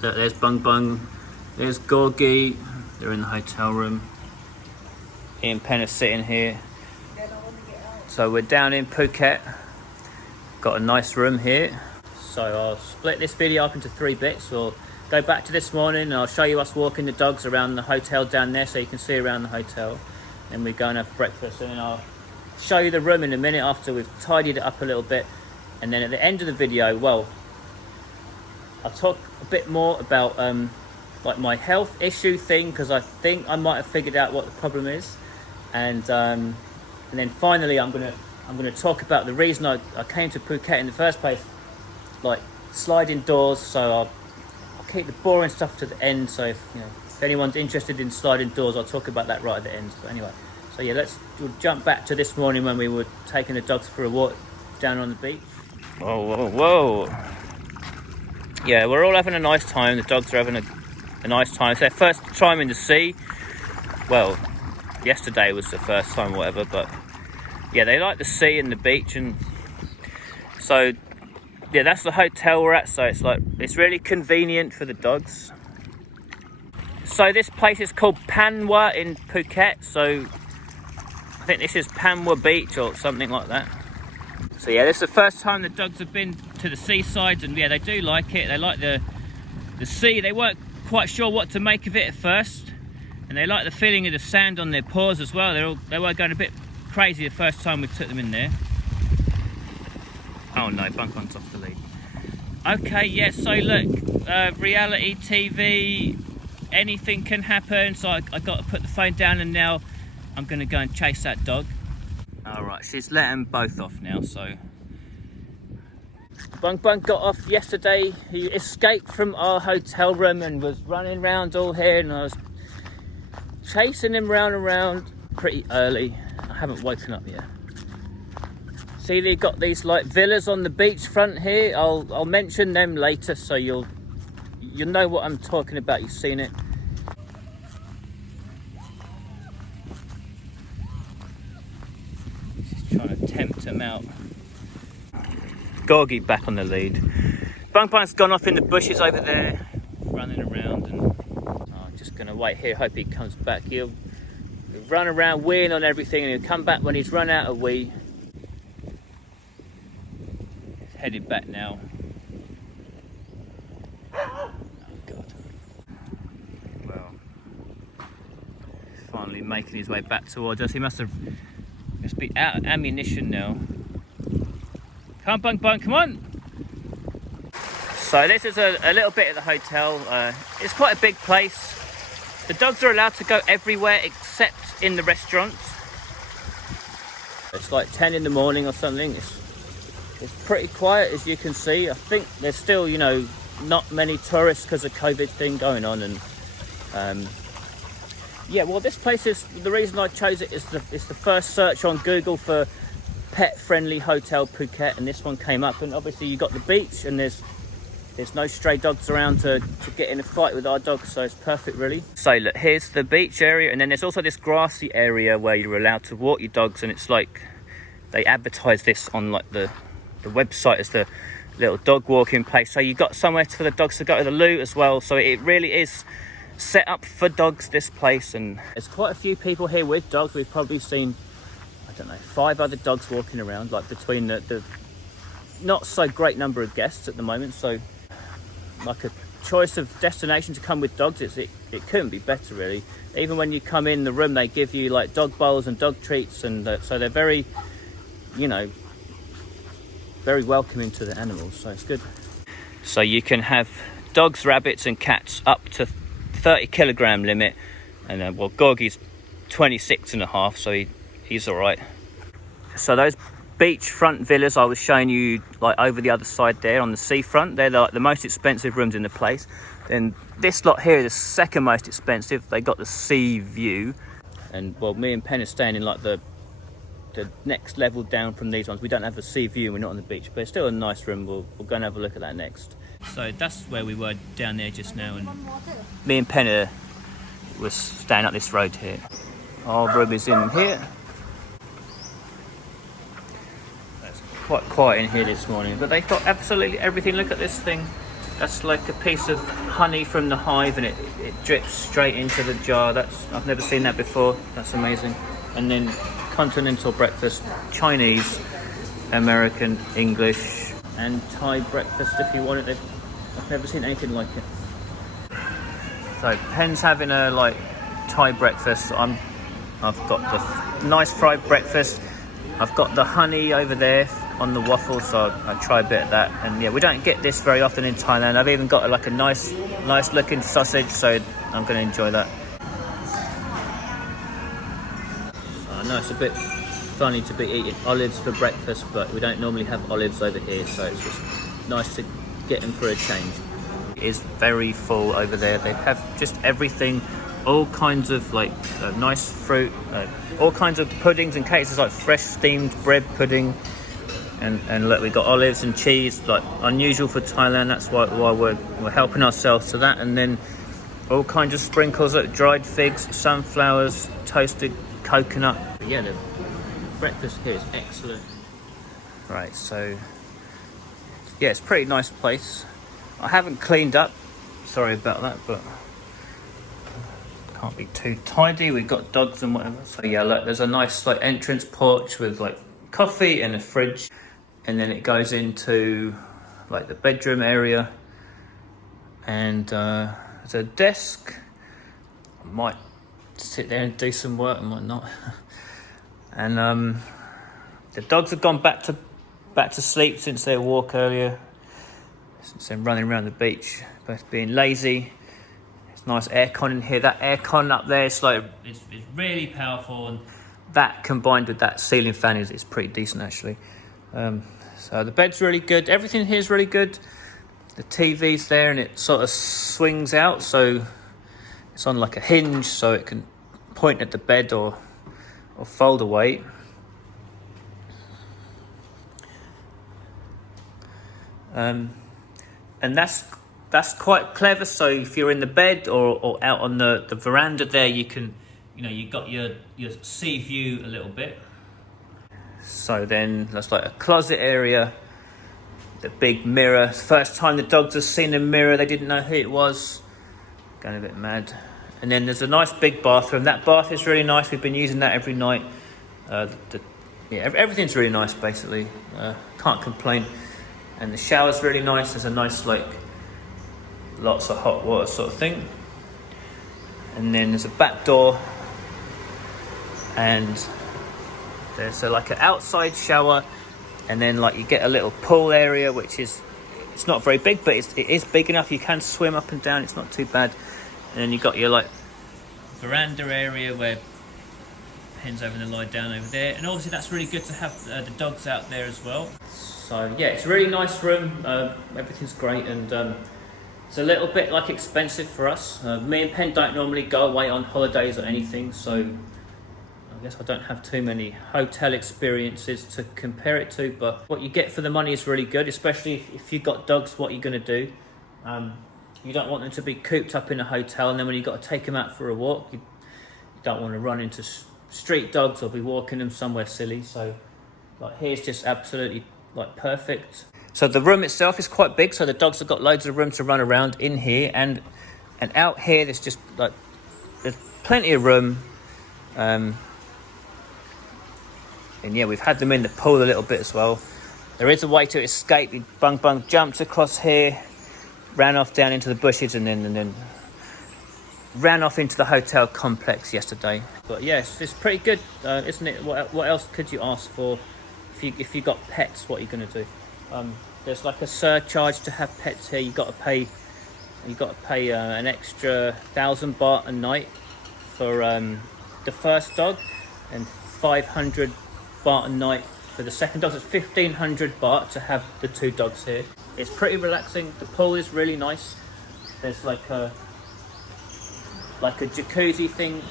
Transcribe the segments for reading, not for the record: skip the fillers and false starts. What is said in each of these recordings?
There's Bungbung, there's Gorgy. They're in the hotel room. Ian Penn is sitting here. So we're down in Phuket. Got a nice room here. So I'll split this video up into 3 bits. We'll go back to this morning and I'll show you us walking the dogs around the hotel down there so you can see around the hotel. Then we go and have breakfast, and then I'll show you the room in a minute after we've tidied it up a little bit. And then at the end of the video, well, I'll talk a bit more about like my health issue thing, because I think I might have figured out what the problem is. And then finally I'm gonna talk about the reason I came to Phuket in the first place, like sliding doors. So I'll keep the boring stuff to the end. So if anyone's interested in sliding doors, I'll talk about that right at the end. But anyway, so yeah, we'll jump back to this morning when we were taking the dogs for a walk down on the beach. Whoa. Yeah, we're all having a nice time. The dogs are having a nice time. It's their first time in the sea. Well, yesterday was the first time, whatever, but yeah, they like the sea and the beach. And so yeah, that's the hotel we're at. So it's really convenient for the dogs. So this place is called Panwa in Phuket. So I think this is Panwa Beach or something like that. So yeah, this is the first time the dogs have been to the seaside, and yeah, they do like it. They like the sea. They weren't quite sure what to make of it at first, and they like the feeling of the sand on their paws as well. They were going a bit crazy the first time we took them in there. Oh no, Bungbung's off the lead. Okay, yeah, so look, reality TV, anything can happen. So I got to put the phone down, and now I'm going to go and chase that dog. All right, she's let them both off now. So Bungbung got off yesterday. He escaped from our hotel room and was running around all here, and I was chasing him round and round pretty early. I haven't woken up yet. See, they've got these like villas on the beachfront here. I'll mention them later, so you'll know what I'm talking about. You've seen it. Just trying to tempt him out. Gorgy back on the lead. Bungbung's gone off in the bushes over there, running around, and I'm just gonna wait here. Hope he comes back. He'll run around weeing on everything, and he'll come back when he's run out of wee. He's headed back now. Oh God. Well, he's finally making his way back towards us. He must be out of ammunition now. Come on, Bungbung, come on! So this is a little bit of the hotel. It's quite a big place. The dogs are allowed to go everywhere except in the restaurants. It's like 10 in the morning or something. It's pretty quiet, as you can see. I think there's still, not many tourists because of COVID thing going on. And yeah, well, this place is, the reason I chose it is it's the first search on Google for pet-friendly hotel Phuket, and this one came up. And obviously you got the beach, and there's no stray dogs around to get in a fight with our dogs, so it's perfect really. So look, here's the beach area, and then there's also this grassy area where you're allowed to walk your dogs, and it's like they advertise this on like the website as the little dog walking place. So you got somewhere for the dogs to go to the loo as well. So it really is set up for dogs, this place. And there's quite a few people here with dogs. We've probably seen, I don't know, 5 other dogs walking around, like between the not so great number of guests at the moment. So like a choice of destination to come with dogs, it couldn't be better really. Even when you come in the room, they give you like dog bowls and dog treats, and so they're very, very welcoming to the animals, so it's good. So you can have dogs, rabbits and cats up to 30 kilogram limit, and well, Gorgy's 26.5, so he's all right. So those beachfront villas I was showing you, like over the other side there on the seafront, they're like the most expensive rooms in the place. Then this lot here is the second most expensive. They got the sea view, and well, me and Penn are staying in like the next level down from these ones. We don't have a sea view, we're not on the beach, but it's still a nice room. We'll go and have a look at that next. So that's where we were down there just now, and me and Penn was staying up this road here. Our room is in here. It's quite quiet in here this morning, but they've got absolutely everything. Look at this thing. That's like a piece of honey from the hive, and it drips straight into the jar. I've never seen that before. That's amazing. And then continental breakfast, Chinese, American, English, and Thai breakfast if you want it. I've never seen anything like it. So Pen's having a like Thai breakfast. I've got the nice fried breakfast. I've got the honey over there on the waffle, so I try a bit of that. And yeah, we don't get this very often in Thailand. I've even got like a nice looking sausage, so I'm going to enjoy that. I know it's a bit funny to be eating olives for breakfast, but we don't normally have olives over here, so it's just nice to get them for a change. It is very full over there. They have just everything, all kinds of like nice fruit, all kinds of puddings and cakes. It's like fresh steamed bread pudding, and look, we've got olives and cheese, like unusual for Thailand. That's why we're helping ourselves to that. And then all kinds of sprinkles, like dried figs, sunflowers, toasted coconut. But yeah, the breakfast here is excellent. Right, so yeah, it's a pretty nice place. I haven't cleaned up, sorry about that, but can't be too tidy. We've got dogs and whatever. So yeah, look, there's a nice like entrance porch with like coffee and a fridge, and then it goes into like the bedroom area, and there's a desk. I might sit there and do some work, I might not. And the dogs have gone back to sleep since their walk earlier, since they're running around the beach, both being lazy. It's nice aircon in here. That aircon up there, it's really powerful, and that combined with that ceiling fan is pretty decent actually. So the bed's really good. Everything here is really good. The TV's there, and it sort of swings out, so it's on like a hinge, so it can point at the bed or fold away. And that's quite clever. So if you're in the bed or out on the veranda there, you can, you got your sea view a little bit. So then that's like a closet area, the big mirror. First time the dogs have seen a mirror, they didn't know who it was. Going a bit mad. And then there's a nice big bathroom. That bath is really nice. We've been using that every night. Everything's really nice basically. Can't complain. And the shower's really nice. There's a nice like lots of hot water sort of thing. And then there's a back door, and there's like an outside shower, and then like you get a little pool area, which it's not very big, but it is big enough. You can swim up and down. It's not too bad. And then you got your like veranda area where Pen's having to lie down over there, and obviously that's really good to have the dogs out there as well. So yeah, it's a really nice room. Everything's great, and it's a little bit like expensive for us. Me and Pen don't normally go away on holidays or anything, so I guess I don't have too many hotel experiences to compare it to. But what you get for the money is really good, especially if you've got dogs. What you're going to do? You don't want them to be cooped up in a hotel, and then when you've got to take them out for a walk, you don't want to run into street dogs or be walking them somewhere silly. So like here's just absolutely like perfect. So the room itself is quite big, so the dogs have got loads of room to run around in here, and out here there's just like there's plenty of room. And yeah, we've had them in the pool a little bit as well. There is a way to escape. Bungbung jumped across here, ran off down into the bushes, and then ran off into the hotel complex yesterday. But yes, it's pretty good, isn't it? What else could you ask for? If you got pets, what are you going to do? There's like a surcharge to have pets here. You got to pay an extra 1,000 baht a night for the first dog, and 500 baht a night for the second dog. So it's 1,500 baht to have the two dogs here. It's pretty relaxing. The pool is really nice. There's like a jacuzzi thing.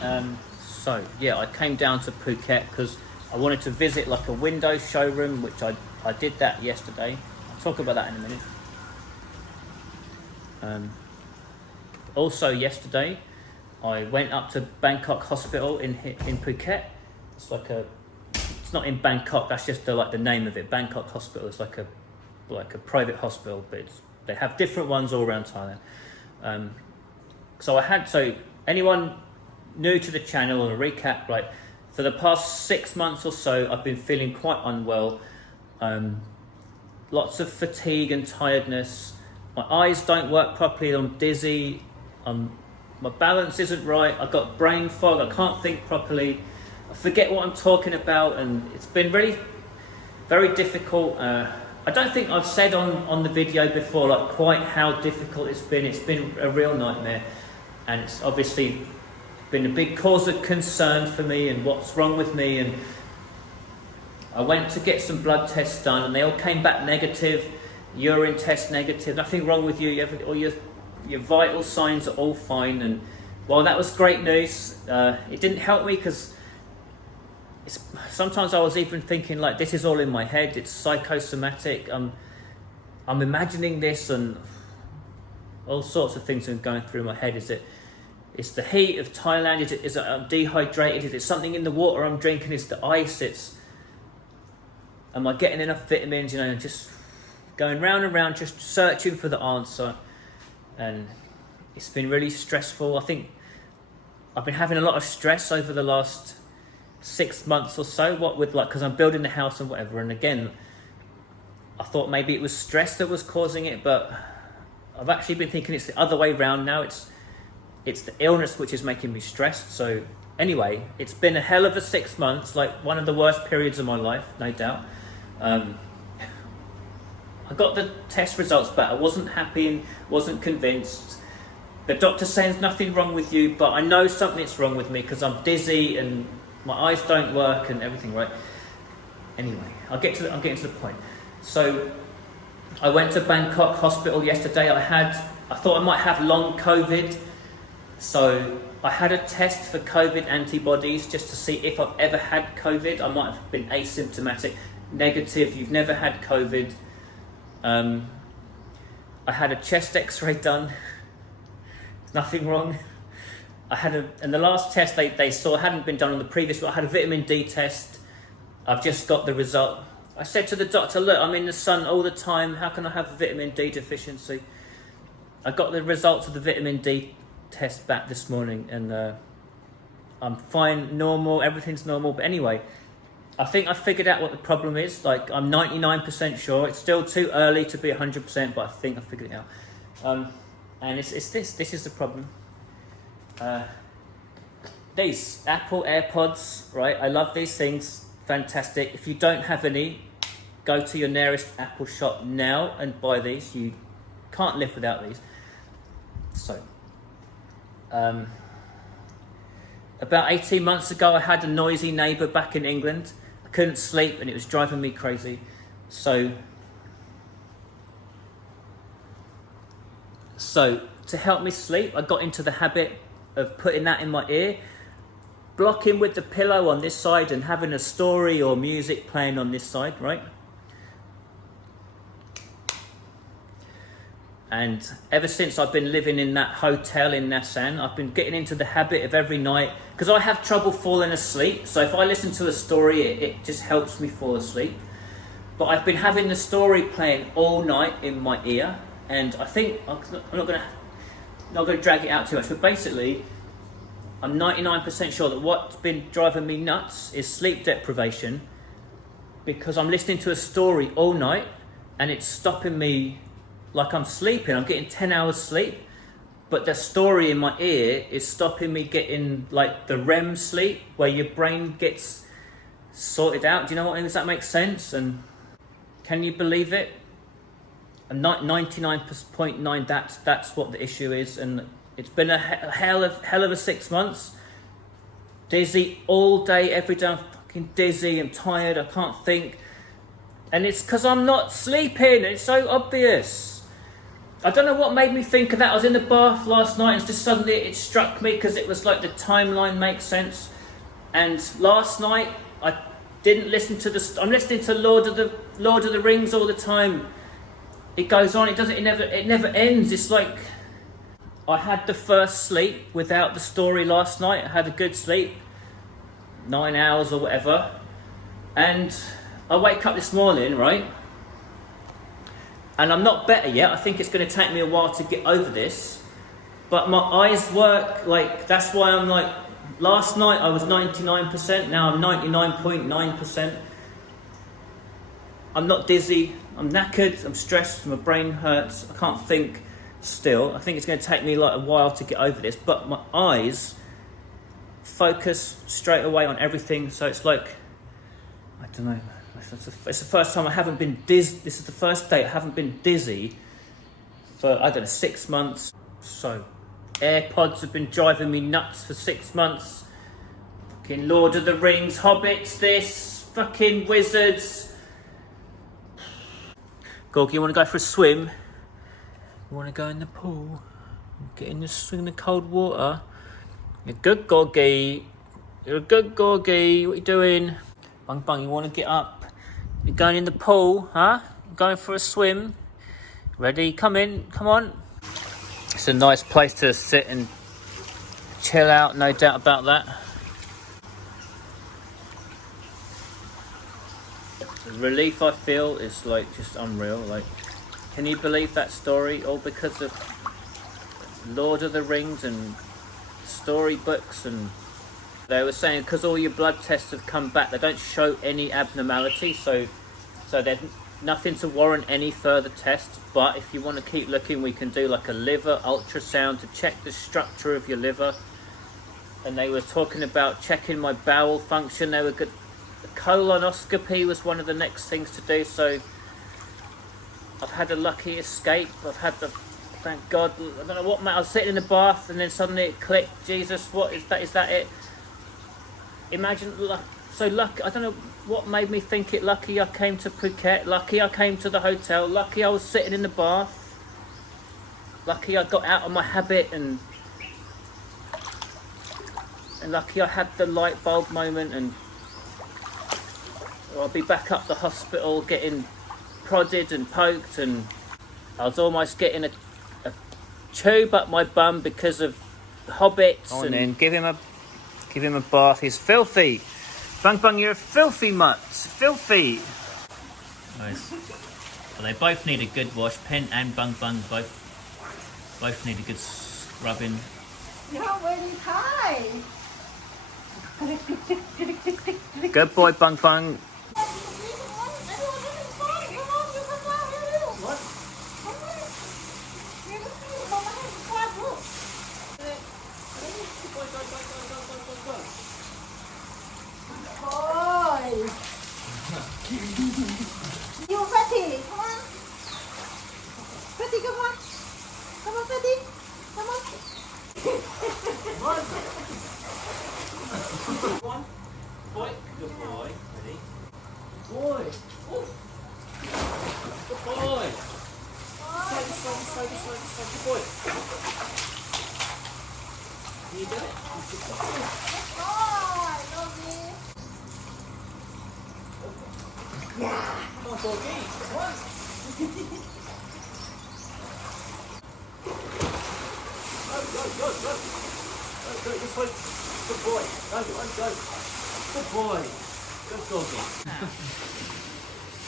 So yeah, I came down to Phuket because I wanted to visit like a window showroom, which I did that yesterday. I'll talk about that in a minute. Also yesterday, I went up to Bangkok Hospital in Phuket. It's not in Bangkok. That's just the name of it. Bangkok Hospital. It's like a private hospital, but it's they have different ones all around Thailand. So anyone new to the channel, on a recap, like for the past 6 months or so, I've been feeling quite unwell. Lots of fatigue and tiredness. My eyes don't work properly. I'm dizzy. My balance isn't right. I've got brain fog. I can't think properly. I forget what I'm talking about, and it's been really very difficult. I don't think I've said on the video before like quite how difficult it's been. It's been a real nightmare, and it's obviously been a big cause of concern for me and what's wrong with me. And I went to get some blood tests done, and they all came back negative. Urine test negative, nothing wrong with you. All your vital signs are all fine. And well, that was great news. It didn't help me because sometimes I was even thinking like this is all in my head. It's psychosomatic. I'm imagining this, and all sorts of things are going through my head. It's the heat of Thailand? Is it I'm dehydrated? Is it something in the water I'm drinking? Is the ice? Am I getting enough vitamins? Just going round and round, just searching for the answer. And it's been really stressful. I think I've been having a lot of stress over the last 6 months or so, because I'm building the house and whatever. And again, I thought maybe it was stress that was causing it, but I've actually been thinking it's the other way around now. It's the illness which is making me stressed. So anyway, it's been a hell of a 6 months, like one of the worst periods of my life, no doubt. I got the test results back. I wasn't happy and wasn't convinced. The doctor's saying there's nothing wrong with you, but I know something's wrong with me because I'm dizzy and my eyes don't work and everything, right? Anyway, I'm getting to the point. So I went to Bangkok Hospital yesterday. I thought I might have long COVID. So I had a test for COVID antibodies just to see if I've ever had COVID. I might have been asymptomatic. Negative, you've never had COVID. I had a chest x-ray done. Nothing wrong. And the last test they saw hadn't been done on the previous one. I had a vitamin D test. I've just got the result. I said to the doctor, look, I'm in the sun all the time. How can I have a vitamin D deficiency? I got the results of the vitamin D test back this morning, and I'm fine, normal, everything's normal. But anyway, I think I figured out what the problem is. Like, I'm 99% sure. It's still too early to be 100%, but I think I figured it out. And it's this is the problem. These Apple AirPods, right? I love these things. Fantastic. If you don't have any, go to your nearest Apple shop now and buy these. You can't live without these. So, about 18 months ago, I had a noisy neighbour back in England. I couldn't sleep and it was driving me crazy. So to help me sleep, I got into the habit of putting that in my ear, blocking with the pillow on this side and having a story or music playing on this side, right? And ever since I've been living in that hotel in Nasan, I've been getting into the habit of every night, because I have trouble falling asleep. So if I listen to a story, it just helps me fall asleep. But I've been having the story playing all night in my ear, and I think I'm not going to drag it out too much. But basically, I'm 99% sure that what's been driving me nuts is sleep deprivation, because I'm listening to a story all night, and it's stopping me. Like, I'm sleeping, I'm getting 10 hours sleep, but the story in my ear is stopping me getting like the REM sleep where your brain gets sorted out. Do you know what I mean? Does that make sense? And can you believe it? And 99.9, that's what the issue is. And it's been a hell of a 6 months. Dizzy all day, every day. I'm fucking dizzy, I'm tired, I can't think. And it's because I'm not sleeping. It's so obvious. I don't know what made me think of that. I was in the bath last night and just suddenly it struck me, because it was like the timeline makes sense. And last night I didn't listen to I'm listening to Lord of the Rings all the time. It goes on. It never ends. It's like I had the first sleep without the story last night. I had a good sleep, 9 hours or whatever, and I wake up this morning, right? And I'm not better yet. I think it's going to take me a while to get over this. But my eyes work, like, that's why I'm like, last night I was 99%, now I'm 99.9%. I'm not dizzy, I'm knackered, I'm stressed, my brain hurts, I can't think still. I think it's going to take me like a while to get over this, but my eyes focus straight away on everything, so it's like, I don't know, it's the first time I haven't been dizzy. This is the first day I haven't been dizzy for, I don't know, 6 months. So, AirPods have been driving me nuts for 6 months. Fucking Lord of the Rings, Hobbits, this, fucking wizards. Gorgy, you want to go for a swim? You want to go in the pool? Get in the swim in the cold water? You're good, Gorgy. You're a good Gorgy. What are you doing? Bungbung, you want to get up? You're going in the pool, huh? Going for a swim? Ready? Come in. Come on. It's a nice place to sit and chill out, no doubt about that. The relief I feel is like just unreal. Like, can you believe that story? All because of Lord of the Rings and storybooks, and they were saying because all your blood tests have come back, they don't show any abnormality, so there's nothing to warrant any further tests. But if you want to keep looking, we can do like a liver ultrasound to check the structure of your liver. And they were talking about checking my bowel function. They were good. The colonoscopy was one of the next things to do. So I've had a lucky escape. I've had the, thank God, I don't know what, I was sitting in the bath and then suddenly it clicked. Jesus, what is that? Is that it? Imagine, so lucky, I don't know what made me think it. Lucky I came to Phuket. Lucky I came to the hotel. Lucky I was sitting in the bath. Lucky I got out of my habit, and lucky I had the light bulb moment, and I'll be back up the hospital getting prodded and poked, and I was almost getting a tube up my bum because of hobbits. And then give him a bath. He's filthy. Bungbung, you're a filthy mutt. Filthy. Nice. Well, they both need a good wash. Pen and Bungbung both need a good scrubbing. You're very tight. Good boy, Bungbung. You Fatty, come on. Fatty, come on. Come on, Fatty. Come on. One. Boy. Good boy. Ready? Boy. Ooh. Good boy. Slide. Good boy. Can you do it? Good boy. Oh, I love you. Yeah. Come on, Gorgy. Come on. Go. Go, this way. Good boy. Go. Good boy. Good Gorgy.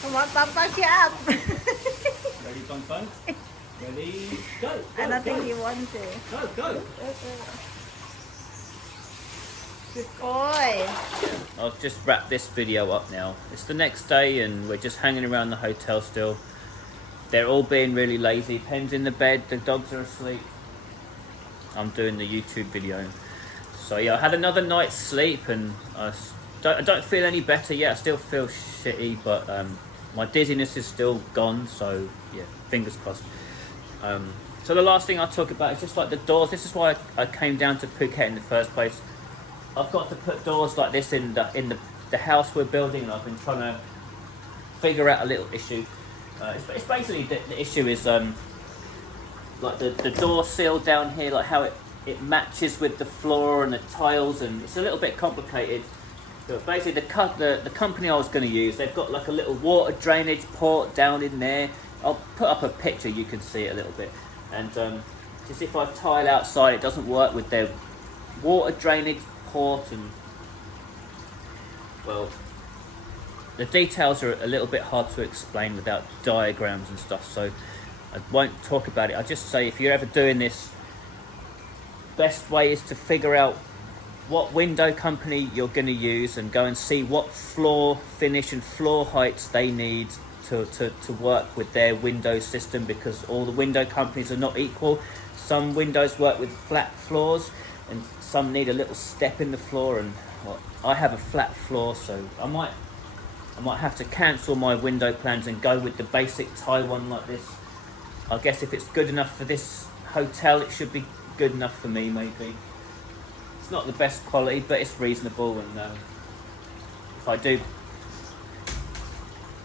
Come on, Papa, get up. Ready, Bungbung? Ready, go. I don't think you want to. Go. Good boy. I'll just wrap this video up now. It's the next day and we're just hanging around the hotel still. They're all being really lazy. Pen's in the bed, the dogs are asleep. I'm doing the YouTube video. So yeah, I had another night's sleep and I don't feel any better yet. I still feel shitty, but my dizziness is still gone, so yeah, fingers crossed. So the last thing I'll talk about is just like the doors. This is why I came down to Phuket in the first place. I've got to put doors like this in the house we're building, and I've been trying to figure out a little issue. It's basically the issue is like the door seal down here, like how it matches with the floor and the tiles, and it's a little bit complicated. So basically the company I was going to use, they've got like a little water drainage port down in there. I'll put up a picture, you can see it a little bit. And just if I tile outside, it doesn't work with their water drainage port, and well, the details are a little bit hard to explain without diagrams and stuff, so I won't talk about it. I'll just say, if you're ever doing this, best way is to figure out what window company you're going to use and go and see what floor finish and floor heights they need to work with their window system, because all the window companies are not equal. Some windows work with flat floors and some need a little step in the floor, and well, I have a flat floor, so I might have to cancel my window plans and go with the basic Thai one like this. I guess if it's good enough for this hotel, it should be good enough for me, maybe. It's not the best quality, but it's reasonable, and if I do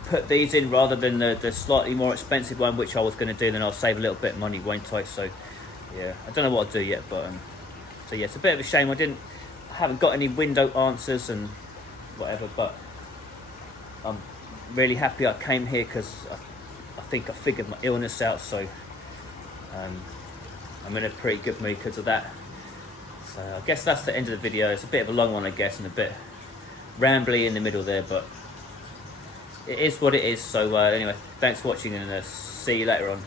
put these in rather than the slightly more expensive one, which I was going to do, then I'll save a little bit of money, won't I? So yeah, I don't know what I'll do yet, but so yeah, it's a bit of a shame I haven't got any window answers and whatever, but I'm really happy I came here, because I think I figured my illness out, so I'm in a pretty good mood because of that. So I guess that's the end of the video. It's a bit of a long one, I guess, and a bit rambly in the middle there, but it is what it is. So anyway, thanks for watching, and see you later on.